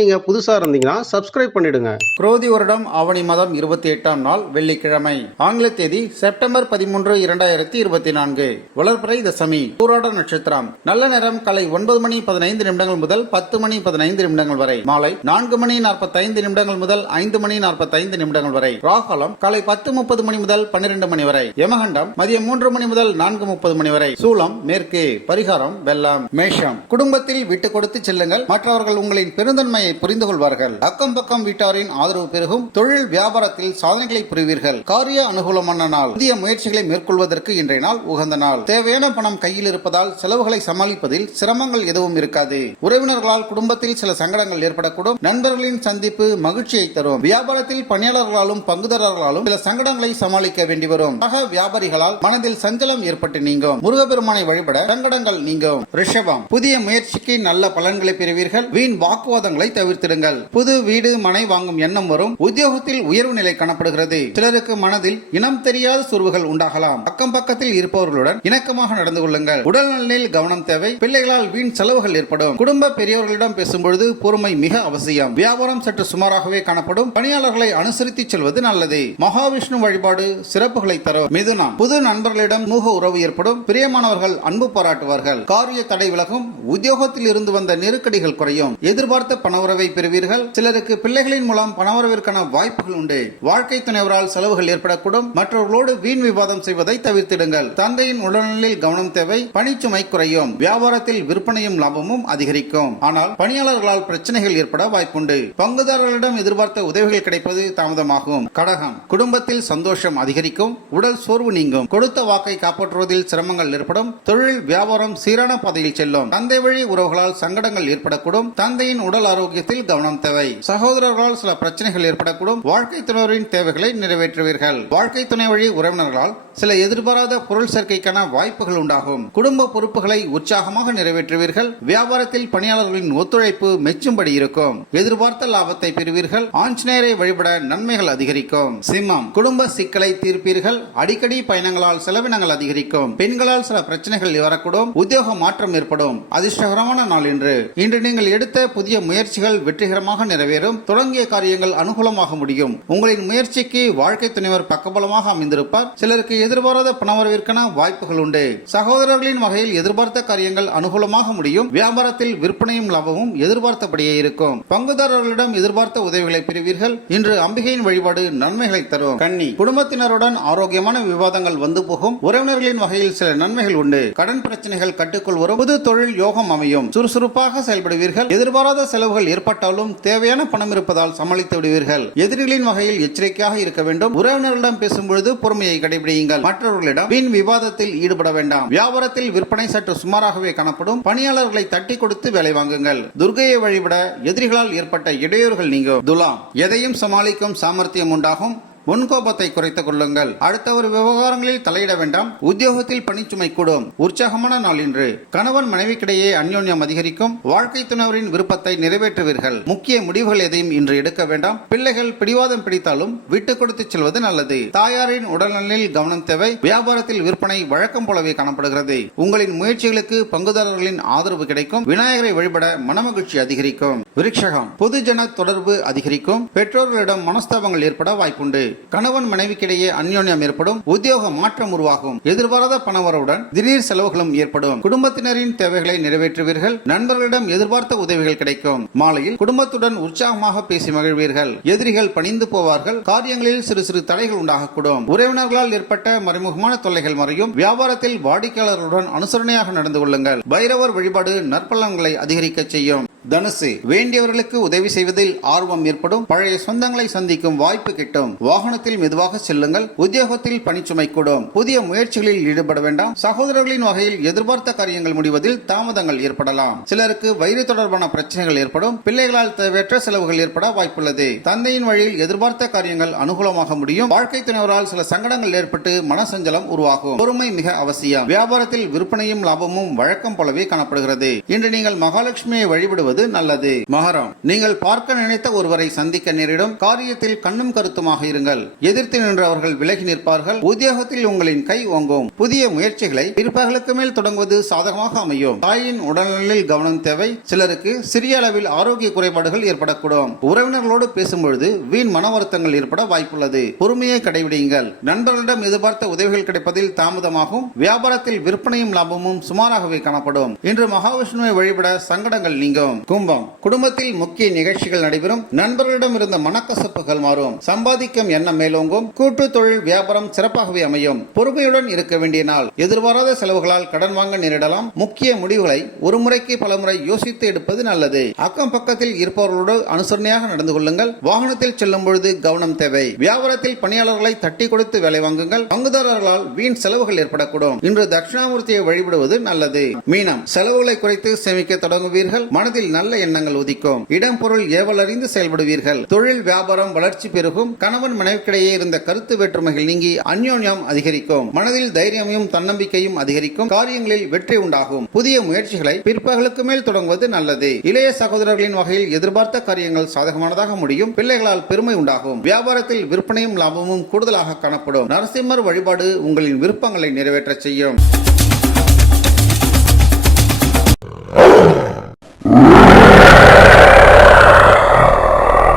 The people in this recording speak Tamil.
நீங்கள் புதுசாக இருந்தீங்கன்னா சப்ஸ்கிரைப் பண்ணிடுங்க. குரோதி வருடம் ஆவணி மாதம் இருபத்தி எட்டாம் நாள் வெள்ளிக்கிழமை. ஆங்கில தேதி செப்டம்பர் பதிமூன்று இரண்டாயிரத்தி இருபத்தி நான்கு. வளர்பிறை தசமி பூராட நட்சத்திரம். நல்ல நேரம் காலை ஒன்பது மணி பதினைந்து நிமிடங்கள் முதல் பத்து மணி பதினைந்து நிமிடங்கள் வரை. மாலை நான்கு மணி நாற்பத்தைந்து நிமிடங்கள் முதல் ஐந்து மணி நாற்பத்தைந்து நிமிடங்கள் வரை. ராகாலம் காலை பத்து முப்பது மணி முதல் பன்னிரண்டு மணி வரை. யமகண்டம் மதியம் மூன்று மணி முதல் நான்கு முப்பது மணி வரை. சூளம் மேற்கு பரிகாரம் வெள்ளம் மேஷம். குடும்பத்தில் விட்டு கொடுத்து செல்லுங்கள். மற்றவர்கள் உங்களின் பெருந்தன்மையை புரிந்து கொள்வார்கள் அக்கம் பக்கம் வீட்டாரின் ஆதரவு பெருகும். தொழில் வியாபாரத்தில் சாதனைகளை புரிவீர்கள். காரிய அனுகூலமான நாள். புதிய முயற்சிகளை மேற்கொள்வதற்கு இன்றைய நாள் உகந்த நாள். தேவையான பணம் கையில் இருப்பதால் செலவுகளை சமாளிப்பதில் சிரமங்கள் எதுவும் இருக்காது. உறவினர்களால் குடும்பத்தில் சில சங்கடங்கள் ஏற்படக்கூடும். நண்பர்களின் சந்திப்பு மகிழ்ச்சியை தரும். வியாபாரத்தில் பணியாளர்களாலும் பங்குதாரர்களாலும் சில சங்கடங்களை சமாளிக்க வேண்டி வரும். சக வியாபாரிகளால் மனதில் சஞ்சலம் ஏற்பட்டு நீங்கும். முருகபெருமானை வழிபட சங்கடங்கள் நீங்கும். ரிஷபம். புதிய முயற்சிக்கு நல்ல பலன்களை பெறுவீர்கள். வீண் வாக்குவாதங்களை தவிர்த்திடுங்கள். புது வீடு மனை வாங்கும் எண்ணம் வரும். உத்தியோகத்தில் உயர்வு நிலை காணப்படுகிறது. சிலருக்கு மனதில் இனம் தெரியாத சுர்வுகள் உண்டாகலாம். அக்கம் பக்கத்தில் இருப்பவர்களுடன் இணக்கமாக நடந்து கொள்ளுங்கள். உடல் நலனில் கவனம் தேவை. பிள்ளைகளால் வீண் செலவுகள் ஏற்படும். குடும்ப பெரியவர்களிடம் பேசும்பொழுது பொறுமை மிக அவசியம். வியாபாரம் சற்று சுமாராகவே காணப்படும். பணியாளர்களை அனுசரித்து செல்வது நல்லது. மகாவிஷ்ணு வழிபாடு சிறப்புகளை தரும். மிதுனம் புது நண்பர்களிடம் மூக உறவு ஏற்படும். பிரியமானவர்கள் அன்பு பாராட்டுவார்கள். காரிய தடை விலகும். உத்தியோகத்தில் இருந்து வந்த நெருக்கடிகள் குறையும். எதிர்பார்த்த பண பணவரவை பெறுவீர்கள். சிலருக்கு பிள்ளைகளின் மூலம் பணவரவிற்கான வாய்ப்புகள் உண்டு. வாழ்க்கை துணைவரால் செலவுகள் ஏற்படக்கூடும். மற்றவர்களோடு வீண் விவாதம் செய்வதை தவிர்த்திடுங்கள். தந்தையின் உடல்நிலையில் கவனம் தேவை. பணிச்சுமை குறையும். வியாபாரத்தில் விற்பனையும் லாபமும் அதிகரிக்கும். ஆனால் பணியாளர்களால் பிரச்சனைகள் ஏற்பட வாய்ப்புண்டு. பங்குதாரர்களிடம் எதிர்பார்த்த உதவிகள் கிடைப்பது தாமதமாகும். கடகம். குடும்பத்தில் சந்தோஷம் அதிகரிக்கும். உடல் சோர்வு நீங்கும். கொடுத்த வாக்கை காப்பாற்றுவதில் சிரமங்கள் ஏற்படும். தொழில் வியாபாரம் சீரான பாதையில் செல்லும். தந்தை வழி உறவுகளால் சங்கடங்கள் ஏற்படக்கூடும். தந்தையின் உடல் ஆரோக்கியத்தில் கவனம் தேவை. சகோதரர்களால் சில பிரச்சனைகள் ஏற்படக்கூடும். வாழ்க்கை துணைவரின் தேவைகளை நிறைவேற்றுவீர்கள். வாழ்க்கை துணை வழி உறவினர்களால் சில எதிர்பாராத பொருள் சேர்க்கைக்கான வாய்ப்புகள் உண்டாகும். குடும்ப பொறுப்புகளை உற்சாகமாக நிறைவேற்றுவீர்கள். வியாபாரத்தில் பணியாளர்களின் ஒத்துழைப்பு மெச்சும்படி இருக்கும். எதிர்பார்த்த லாபத்தை பெறுவீர்கள். ஆஞ்சநேயரை வழிபட நன்மைகள் அதிகரிக்கும். சிம்மம் குடும்ப சிக்கலை தீர்ப்பீர்கள். அடிக்கடி பயணங்களால் செலவினங்கள் அதிகரிக்கும். பெண்களால் சில பிரச்சனைகள் வரக்கூடும். உத்தியோக மாற்றம் ஏற்படும். அதிர்ஷ்டகரமான நாள் இன்று. இன்று நீங்கள் எடுத்த புதிய முயற்சி முயற்சிகள் வெற்றிகரமாக நிறைவேறும் தொடங்கிய காரியங்கள் அனுகூலமாக முடியும். உங்களின் முயற்சிக்கு வாழ்க்கை துணைவர் பக்கபலமாக அமைந்திருப்பார். சிலருக்கு எதிர்பாராத பணவரவிற்கான வாய்ப்புகள் உண்டு. சகோதரர்களின் வகையில் எதிர்பார்த்த காரியங்கள் அனுகூலமாக முடியும். வியாபாரத்தில் விற்பனையும் லாபமும் எதிர்பார்த்தபடியே இருக்கும். பங்குதாரர்களிடம் எதிர்பார்த்த உதவிகளை பெறுவீர்கள். இன்று அம்பிகையின் வழிபாடு நன்மைகளை தரும். கன்னி குடும்பத்தினருடன் ஆரோக்கியமான விவாதங்கள் வந்து போகும். உறவினர்களின் வகையில் சில நன்மைகள் உண்டு. கடன் பிரச்சனைகள் கட்டுக்குள் வரும். புது தொழில் யோகம் அமையும். சுறுசுறுப்பாக செயல்படுவீர்கள். எதிர்பாராத செலவுகள் ஏற்பட்டாலும் தேவையான பணம் இருப்பதால் சமாளித்து விடுவீர்கள். எதிரிகளின் வகையில் எச்சரிக்கையாக இருக்க வேண்டும். உறவினர்களிடம் பேசும்பொழுது பொறுமையை கடைபிடியுங்கள். மற்றவர்களிடம் வீண் விவாதத்தில் ஈடுபட வேண்டாம். வியாபாரத்தில் விற்பனை சற்று சுமாராகவே காணப்படும். பணியாளர்களை தட்டி கொடுத்து வேலை வாங்குங்கள். துர்கையை வழிபட எதிரிகளால் ஏற்பட்ட இடையூறுகள் நீங்கும். துலாம். எதையும் சமாளிக்கும் சாமர்த்தியம் உண்டாகும். முன்கோபத்தை குறைத்துக் கொள்ளுங்கள். அடுத்தவர் விவகாரங்களில் தலையிட வேண்டாம். உத்தியோகத்தில் பணிச்சுமை கூடும். உற்சாகமான நாள் இன்று. கணவன் மனைவிக்கிடையே அந்யோன்யம் அதிகரிக்கும். வாழ்க்கை துணவரின் விருப்பத்தை நிறைவேற்றுவீர்கள். முக்கிய முடிவுகள் எதையும் இன்று எடுக்க வேண்டாம். பிள்ளைகள் பிடிவாதம் பிடித்தாலும் விட்டு கொடுத்து செல்வது நல்லது. தாயாரின் உடல்நலில் கவனம் தேவை. வியாபாரத்தில் விற்பனை வழக்கம் போலவே காணப்படுகிறது. உங்களின் முயற்சிகளுக்கு பங்குதாரர்களின் ஆதரவு கிடைக்கும். விநாயகரை வழிபட மனமகிழ்ச்சி அதிகரிக்கும். விருட்சகம். பொதுஜன தொடர்பு அதிகரிக்கும். பெற்றோர்களிடம் மனஸ்தாபங்கள் ஏற்பட வாய்ப்புண்டு. கணவன் மனைவிக்கிடையே அந்யோன்யம் ஏற்படும் உத்தியோக மாற்றம் உருவாகும். எதிர்பாராத பணவரவுடன் திடீர் செலவுகளும் ஏற்படும். குடும்பத்தினரின் தேவைகளை நிறைவேற்றுவீர்கள் நண்பர்களிடம் எதிர்பார்த்த உதவிகள் கிடைக்கும். மாலையில் குடும்பத்துடன் உற்சாகமாக பேசி மகிழ்வீர்கள். எதிரிகள் பணிந்து போவார்கள் காரியங்களில் சிறு சிறு தடைகள் உண்டாகக்கூடும். உறவினர்களால் ஏற்பட்ட மறைமுகமான தொல்லைகள் மறையும். வியாபாரத்தில் வாடிக்கையாளர்களுடன் அனுசரணையாக நடந்து கொள்ளுங்கள். பைரவர் வழிபாடு நற்பலன்களை அதிகரிக்க செய்யும். தனுசு வேண்டியவர்களுக்கு உதவி செய்வதில் ஆர்வம் ஏற்படும். பழைய சொந்தங்களை சந்திக்கும் வாய்ப்பு கிட்டும். வாகனத்தில் மெதுவாக செல்லுங்கள். உத்தியோகத்தில் பணிச்சுமை கூடும். புதிய முயற்சிகளில் ஈடுபட வேண்டாம். சகோதரர்களின் வகையில் எதிர்பார்த்த காரியங்கள் முடிவதில் தாமதங்கள் ஏற்படலாம். சிலருக்கு வயிறு தொடர்பான பிரச்சனைகள் ஏற்படும். பிள்ளைகளால் தேவையற்ற செலவுகள் ஏற்பட வாய்ப்புள்ளது. தந்தையின் வழியில் எதிர்பார்த்த காரியங்கள் அனுகூலமாக முடியும். வாழ்க்கை துணைவரால் சில சங்கடங்கள் ஏற்பட்டு மனசஞ்சலம் உருவாகும். பொறுமை மிக அவசியம். வியாபாரத்தில் விற்பனையும் லாபமும் வழக்கம் போலவே காணப்படுகிறது. இன்று நீங்கள் மகாலட்சுமியை வழிபடுவது விடுவது நல்லது. மகரம். நீங்கள் பார்க்க நினைத்த ஒருவரை சந்திக்க நேரிடும். காரியத்தில் கண்ணும் கருத்துமாக இருங்கள். எதிர்த்து நின்றவர்கள் விலகி நிற்பார்கள். உத்தியோகத்தில் உங்களின் கை ஓங்கும். புதிய முயற்சிகளை பிற்பகலுக்கு மேல் தொடங்குவது சாதகமாக அமையும். தாயின் உடல்நலில் கவனம் தேவை. சிலருக்கு சிறிய அளவில் ஆரோக்கிய குறைபாடுகள் ஏற்படக்கூடும். உறவினர்களோடு பேசும்பொழுது வீண் மன வருத்தங்கள் ஏற்பட வாய்ப்புள்ளது. பொறுமையை கடைபிடியுங்கள். நண்பர்களிடம் எதிர்பார்த்த உதவிகள் கிடைப்பதில் தாமதமாகும். வியாபாரத்தில் விற்பனையும் லாபமும் சுமாராகவே காணப்படும். இன்று மகாவிஷ்ணுவை வழிபட சங்கடங்கள் நீங்கும். கும்பம். குடும்பத்தில் முக்கிய நிகழ்ச்சிகள் நடைபெறும். நண்பர்களிடம் இருந்த மனக்கசப்புகள் மாறும். சம்பாதிக்கும் எண்ணம் மேலோங்கும். கூட்டு தொழில் வியாபாரம் சிறப்பாகவே அமையும். பொறுமையுடன் இருக்க வேண்டிய நாள். எதிர்பாராத செலவுகளால் கடன் வாங்க நேரிடலாம். முக்கிய முடிவுகளை ஒரு முறைக்கு பல முறை யோசித்து எடுப்பது நல்லது. அக்கம் பக்கத்தில் இருப்பவர்களோடு அனுசரணையாக நடந்து கொள்ளுங்கள். வாகனத்தில் செல்லும் பொழுது கவனம் தேவை. வியாபாரத்தில் பணியாளர்களை தட்டி கொடுத்து வேலை வாங்குங்கள். பங்குதாரர்களால் வீண் செலவுகள் ஏற்படக்கூடும். இன்று தட்சிணாமூர்த்தியை வழிபடுவது நல்லது. மீனம். செலவுகளை குறைத்து சேமிக்க தொடங்குவீர்கள். மனதில் நல்ல எண்ணங்கள் உதிக்கும். இடம் பொருள் ஏவலறிந்து செயல்படுவீர்கள். தொழில் வியாபாரம் வளர்ச்சி பெருகும். கணவன் மனைவிக்கிடையே இருந்த கருத்து வேற்றுமைகள் நீங்கி அந்யோன்யம் அதிகரிக்கும். மனதில் தைரியமும் தன்னம்பிக்கையும் அதிகரிக்கும். காரியங்களில் வெற்றி உண்டாகும். புதிய முயற்சிகளை பிற்பகலுக்கு மேல் தொடங்குவது நல்லது. இளைய சகோதரர்களின் வகையில் எதிர்பார்த்த காரியங்கள் சாதகமானதாக முடியும். பிள்ளைகளால் பெருமை உண்டாகும். வியாபாரத்தில் விற்பனையும் லாபமும் கூடுதலாக காணப்படும். நரசிம்மர் வழிபாடு உங்களின் விருப்பங்களை நிறைவேற்ற செய்யும்.